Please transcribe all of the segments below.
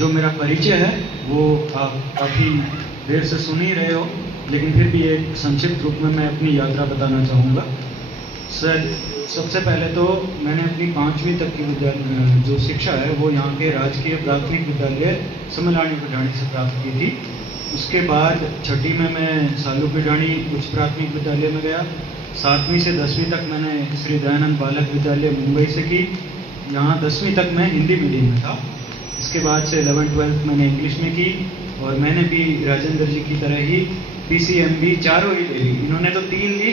जो मेरा परिचय है वो आप काफ़ी देर से सुन ही रहे हो, लेकिन फिर भी एक संक्षिप्त रूप में मैं अपनी यात्रा बताना चाहूँगा। सर, सबसे पहले तो मैंने अपनी 5वीं तक की जो शिक्षा है वो यहाँ के राजकीय प्राथमिक विद्यालय सम्मेलानी पिठानी से प्राप्त की थी। उसके बाद 6ठी में मैं सालू पिठानी उच्च प्राथमिक विद्यालय में गया। 7वीं से 10वीं तक मैंने श्री दयानंद बालक विद्यालय मुंबई से की। यहाँ 10वीं तक मैं हिंदी मीडियम में था। इसके बाद से 11th-12th मैंने इंग्लिश में की, और मैंने भी राजेंद्र जी की तरह ही PCMB चारों ही ले ली। इन्होंने तो 3 ली,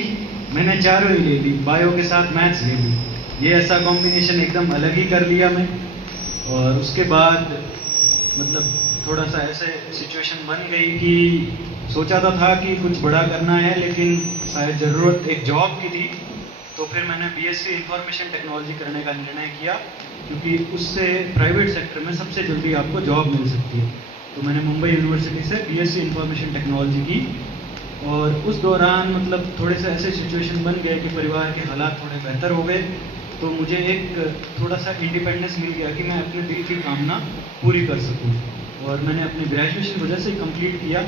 मैंने चारों ही ले ली, बायो के साथ मैथ्स ले ली। ये ऐसा कॉम्बिनेशन एकदम अलग ही कर लिया मैं। और उसके बाद मतलब थोड़ा सा ऐसे सिचुएशन बन गई कि सोचा था कि कुछ बड़ा करना है, लेकिन शायद ज़रूरत एक जॉब की थी। तो फिर मैंने BSc इंफॉर्मेशन टेक्नोलॉजी करने का निर्णय किया, क्योंकि उससे प्राइवेट सेक्टर में सबसे जल्दी आपको जॉब मिल सकती है। तो मैंने मुंबई यूनिवर्सिटी से BSc इंफॉर्मेशन टेक्नोलॉजी की। और उस दौरान मतलब थोड़े से ऐसे सिचुएशन बन गए कि परिवार के हालात थोड़े बेहतर हो गए, तो मुझे एक थोड़ा सा इंडिपेंडेंस मिल गया कि मैं अपने दिल की कामना पूरी कर सकूं। और मैंने अपनी ग्रेजुएशन वजह से कंप्लीट किया।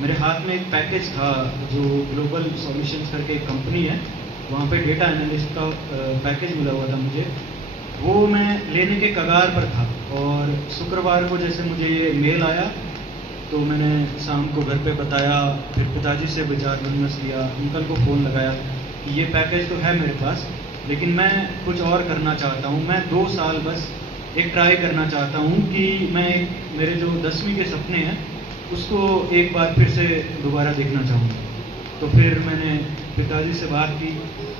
मेरे हाथ में एक पैकेज था जो ग्लोबल सॉल्यूशंस करके एक कंपनी है, वहाँ पे डेटा एनालिस्ट का पैकेज मिला हुआ था मुझे। वो मैं लेने के कगार पर था, और शुक्रवार को जैसे मुझे ये मेल आया तो मैंने शाम को घर पे बताया, फिर पिताजी से विचार विमर्श किया, अंकल को फ़ोन लगाया कि ये पैकेज तो है मेरे पास, लेकिन मैं कुछ और करना चाहता हूँ। मैं 2 साल बस एक ट्राई करना चाहता हूँ कि मैं मेरे जो 10वीं के सपने हैं उसको एक बार फिर से दोबारा देखना चाहूँगा। तो फिर मैंने पिताजी से बात की।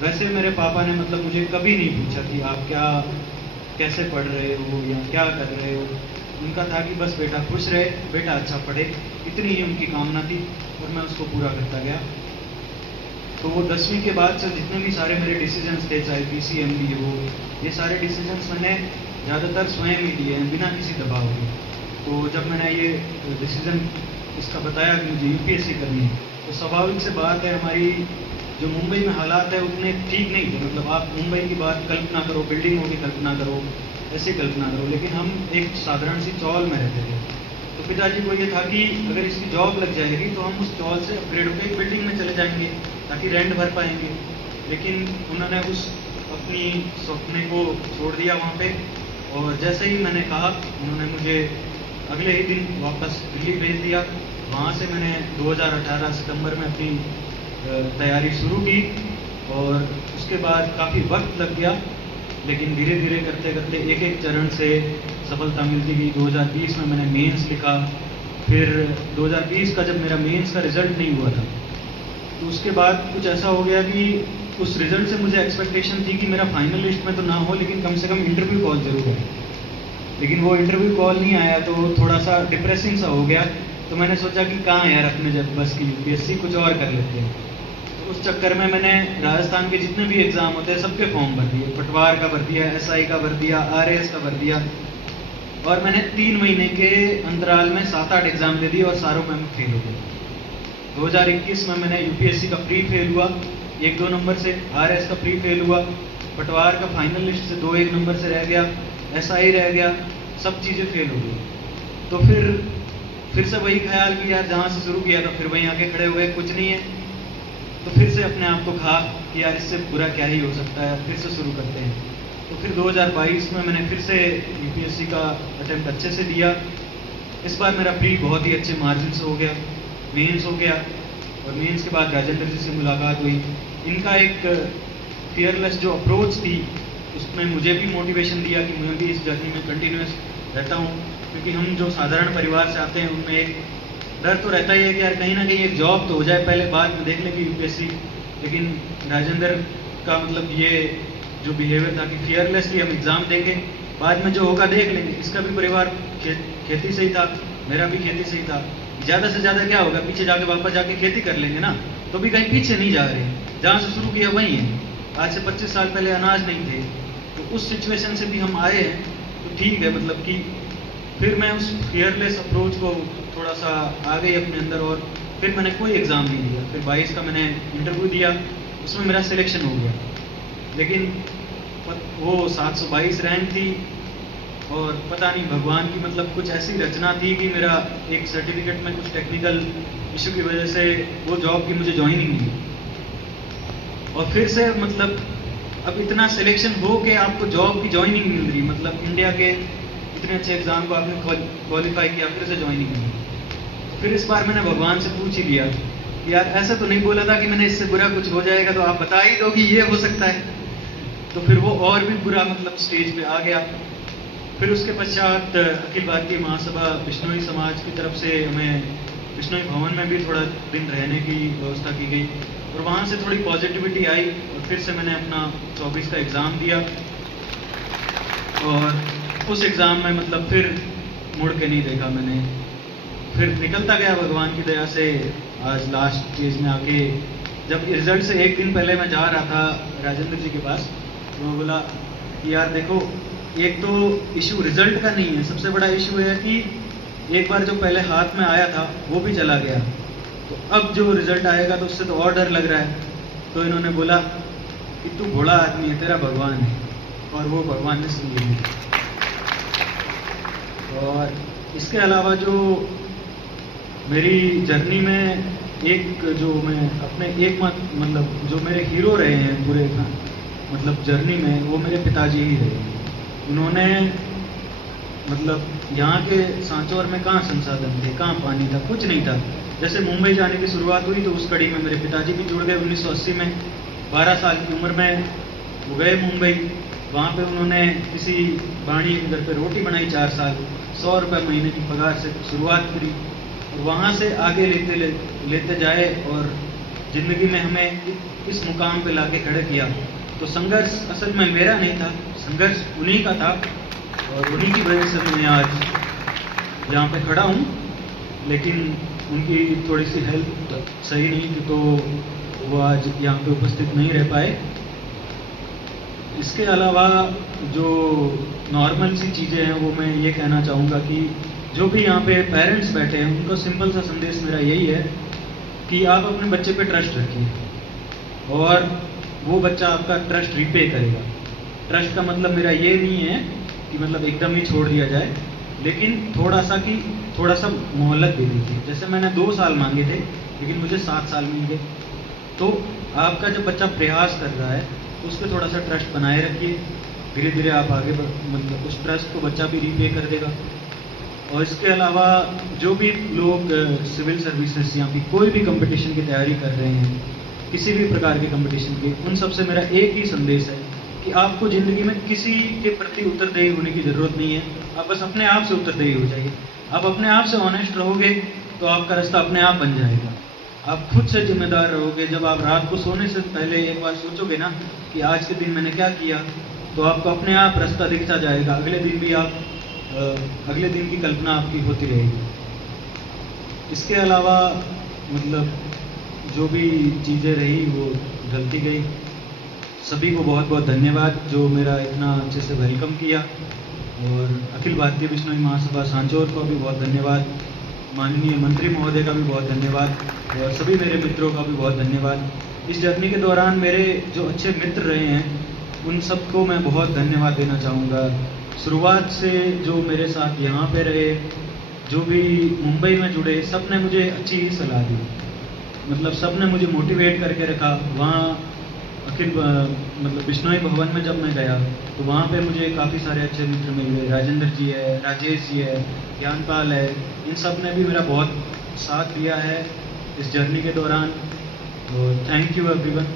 वैसे मेरे पापा ने मतलब मुझे कभी नहीं पूछा कि आप कैसे पढ़ रहे हो या क्या कर रहे हो। उनका था कि बस बेटा खुश रहे, बेटा अच्छा पढ़े, इतनी ही उनकी कामना थी, और मैं उसको पूरा करता गया। तो वो 10वीं के बाद से जितने भी सारे मेरे डिसीजंस थे, चाहे PCMB हो, ये सारे डिसीजंस मैंने ज़्यादातर स्वयं ही लिए हैं, बिना किसी दबाव के। तो जब मैंने ये डिसीजन इसका बताया कि मुझे UPSC करनी है, तो स्वाभाविक से बात है, हमारी जो मुंबई में हालात है उतने ठीक नहीं थे। मतलब आप मुंबई की बात कल्पना करो, बिल्डिंगों की कल्पना करो, ऐसे कल्पना करो, लेकिन हम एक साधारण सी चौल में रहते थे। तो पिताजी को ये था कि अगर इसकी जॉब लग जाएगी तो हम उस चौल से अपग्रेड होकर एक बिल्डिंग में चले जाएंगे ताकि रेंट भर पाएंगे। लेकिन उन्होंने उस अपनी सपने को छोड़ दिया वहाँ पे, और जैसे ही मैंने कहा उन्होंने मुझे अगले ही दिन वापस दिल्ली भेज दिया। वहाँ से मैंने 2018 सितंबर में अपनी तैयारी शुरू की, और उसके बाद काफ़ी वक्त लग गया, लेकिन धीरे धीरे करते करते एक एक चरण से सफलता मिलती गई। 2020 में मैंने मेंस लिखा। फिर 2020 का जब मेरा मेंस का रिज़ल्ट नहीं हुआ था, तो उसके बाद कुछ ऐसा हो गया कि उस रिज़ल्ट से मुझे एक्सपेक्टेशन थी कि मेरा फाइनल लिस्ट में तो ना हो, लेकिन कम से कम इंटरव्यू कॉल जरूर है। लेकिन वो इंटरव्यू कॉल नहीं आया, तो थोड़ा सा डिप्रेसिंग सा हो गया। तो मैंने सोचा कि कहाँ यार अपने जब बस की UPSC, कुछ और कर लेते हैं। तो उस चक्कर में मैंने राजस्थान के जितने भी एग्ज़ाम होते हैं सबके फॉर्म भर दिए। पटवार का भर दिया, SI का भर दिया, RAS का भर दिया, और मैंने 3 महीने के अंतराल में 7-8 एग्ज़ाम दे दिए, और सारों में मैं फेल हो गया। 2021 में मैंने UPSC का प्री फेल हुआ 1-2 नंबर से, RAS का प्री फेल हुआ, पटवार का फाइनल लिस्ट से 2-1 नंबर से रह गया, SI रह गया, सब चीज़ें फेल हो गई। तो फिर से वही ख्याल कि यार जहाँ से शुरू किया था फिर वहीं आके खड़े हो गए, कुछ नहीं है। तो फिर से अपने आप को कहा कि यार इससे बुरा क्या ही हो सकता है, फिर से शुरू करते हैं। तो फिर 2022 में मैंने फिर से UPSC का अटेम्प्ट अच्छे से दिया। इस बार मेरा प्री बहुत ही अच्छे मार्जिन से हो गया, मेंस हो गया, और मेंस के बाद राजेंद्र जी से मुलाकात हुई। इनका एक फियरलेस जो अप्रोच थी उसमें मुझे भी मोटिवेशन दिया कि मैं भी इस जर्नी में कंटिन्यूस रहता हूँ, क्योंकि हम जो साधारण परिवार से आते हैं उनमें एक डर तो रहता ही है कि यार कहीं ना कहीं एक जॉब तो हो जाए, पहले बाद में देख लेंगे UPSC। लेकिन राजेंद्र का मतलब ये जो बिहेवियर था कि फियरलेसली हम एग्ज़ाम देंगे, बाद में जो होगा देख लेंगे। इसका भी परिवार खेती से ही था, मेरा भी खेती से ही था। ज़्यादा से ज़्यादा क्या होगा, पीछे जाके वापस जाके खेती कर लेंगे ना, तो भी कहीं पीछे नहीं जा रहे, जहाँ से शुरू किया वहीं है। आज से 25 साल पहले अनाज नहीं थे, तो उस सिचुएशन से भी हम आए हैं, तो ठीक है। मतलब कि फिर मैं उस फियरलेस अप्रोच को थोड़ा सा आ गई अपने अंदर, और फिर मैंने कोई एग्ज़ाम नहीं दिया। फिर 22 का मैंने इंटरव्यू दिया, उसमें मेरा सिलेक्शन हो गया, लेकिन वो 722 रैंक थी, और पता नहीं भगवान की मतलब कुछ ऐसी रचना थी कि मेरा एक सर्टिफिकेट में कुछ टेक्निकल इशू की वजह से वो जॉब की मुझे ज्वाइनिंग मिली। और फिर से मतलब अब इतना सिलेक्शन हो के आपको जॉब की ज्वाइनिंग मिल रही, मतलब इंडिया के इतने अच्छे एग्जाम को आपने क्वालिफाई किया, फिर से ज्वाइनिंग मिली। फिर इस बार मैंने भगवान से पूछ ही लिया कि यार ऐसा तो नहीं बोला था कि मैंने इससे बुरा कुछ हो जाएगा, तो आप बता ही दो कि ये हो सकता है। तो फिर वो और भी बुरा मतलब स्टेज पे आ गया। फिर उसके पश्चात अखिल भारतीय महासभा बिश्नोई समाज की तरफ से हमें बिश्नोई भवन में भी थोड़ा दिन रहने की व्यवस्था की गई और वहाँ से थोड़ी पॉजिटिविटी आई और फिर से मैंने अपना 24 का एग्ज़ाम दिया और उस एग्ज़ाम में मतलब फिर मुड़ के नहीं देखा मैंने, फिर निकलता गया भगवान की दया से। आज लास्ट स्टेज में आके जब रिजल्ट से एक दिन पहले मैं जा रहा था राजेंद्र जी के पास, तो वो बोला कि यार देखो, एक तो इशू रिजल्ट का नहीं है, सबसे बड़ा इशू है कि एक बार जो पहले हाथ में आया था वो भी चला गया, तो अब जो रिजल्ट आएगा तो उससे तो और डर लग रहा है। तो इन्होंने बोला कि तू भोला आदमी है, तेरा भगवान है, और वो भगवान ने सुन ली। और इसके अलावा जो मेरी जर्नी में एक जो मैं अपने एक मतलब जो मेरे हीरो रहे हैं पूरे मतलब जर्नी में, वो मेरे पिताजी ही रहे। उन्होंने मतलब यहाँ के सांचौर में कहाँ संसाधन थे, कहाँ पानी था, कुछ नहीं था। जैसे मुंबई जाने की शुरुआत हुई तो उस कड़ी में मेरे पिताजी भी जुड़ गए। 1980 में 12 साल की उम्र में वो गए मुंबई। वहाँ पे उन्होंने किसी बाणी के घर पे रोटी बनाई 4 साल, 100 रुपये महीने की पगार से शुरुआत करी और वहाँ से आगे लेते जाए और ज़िंदगी में हमें इस मुकाम पे लाके खड़े किया। तो संघर्ष असल में मेरा नहीं था, संघर्ष उन्हीं का था और उन्हीं की वजह से मैं आज यहाँ पे खड़ा हूँ। लेकिन उनकी थोड़ी सी हेल्थ सही नहीं थी तो वो आज यहाँ पे उपस्थित नहीं रह पाए। इसके अलावा जो नॉर्मल सी चीज़ें हैं वो मैं ये कहना चाहूँगा कि जो भी यहाँ पे पेरेंट्स बैठे हैं उनको सिंपल सा संदेश मेरा यही है कि आप अपने बच्चे पे ट्रस्ट रखिए और वो बच्चा आपका ट्रस्ट रिपे करेगा। ट्रस्ट का मतलब मेरा ये नहीं है कि मतलब एकदम ही छोड़ दिया जाए, लेकिन थोड़ा सा मोहलत दे दीजिए। जैसे मैंने 2 साल मांगे थे लेकिन मुझे 7 साल मिल गए। तो आपका जब बच्चा प्रयास कर रहा है तो उस पर थोड़ा सा ट्रस्ट बनाए रखिए, धीरे धीरे आप आगे मतलब उस ट्रस्ट को बच्चा भी रीपे कर देगा। और इसके अलावा जो भी लोग सिविल सर्विसेज या फिर कोई भी कंपटीशन की तैयारी कर रहे हैं, किसी भी प्रकार के कंपटीशन की, उन सबसे मेरा एक ही संदेश है कि आपको ज़िंदगी में किसी के प्रति उत्तरदेही होने की ज़रूरत नहीं है। आप बस अपने आप से उत्तरदेही हो जाइए। आप अपने आप से ऑनेस्ट रहोगे तो आपका रास्ता अपने आप बन जाएगा। आप खुद से जिम्मेदार रहोगे। जब आप रात को सोने से पहले एक बार सोचोगे ना कि आज के दिन मैंने क्या किया, तो आपको अपने आप रास्ता दिखता जाएगा। अगले दिन भी आप अगले दिन की कल्पना आपकी होती रहेगी। इसके अलावा मतलब जो भी चीज़ें रही वो ढलती गई। सभी को बहुत बहुत धन्यवाद जो मेरा इतना अच्छे से वेलकम किया, और अखिल भारतीय बिश्नोई महासभा सांचौर को भी बहुत धन्यवाद, माननीय मंत्री महोदय का भी बहुत धन्यवाद, और सभी मेरे मित्रों का भी बहुत धन्यवाद। इस जर्नी के दौरान मेरे जो अच्छे मित्र रहे हैं उन सबको मैं बहुत धन्यवाद देना चाहूँगा। शुरुआत से जो मेरे साथ यहाँ पे रहे, जो भी मुंबई में जुड़े, सब ने मुझे अच्छी ही सलाह दी। मतलब सब ने मुझे मोटिवेट करके रखा। वहाँ अखिल मतलब बिश्नोई भवन में जब मैं गया तो वहाँ पे मुझे काफ़ी सारे अच्छे मित्र मिल गए। राजेंद्र जी है, राजेश जी है, ज्ञानपाल है, इन सब ने भी मेरा बहुत साथ दिया है इस जर्नी के दौरान। तो थैंक यू एवरीवन।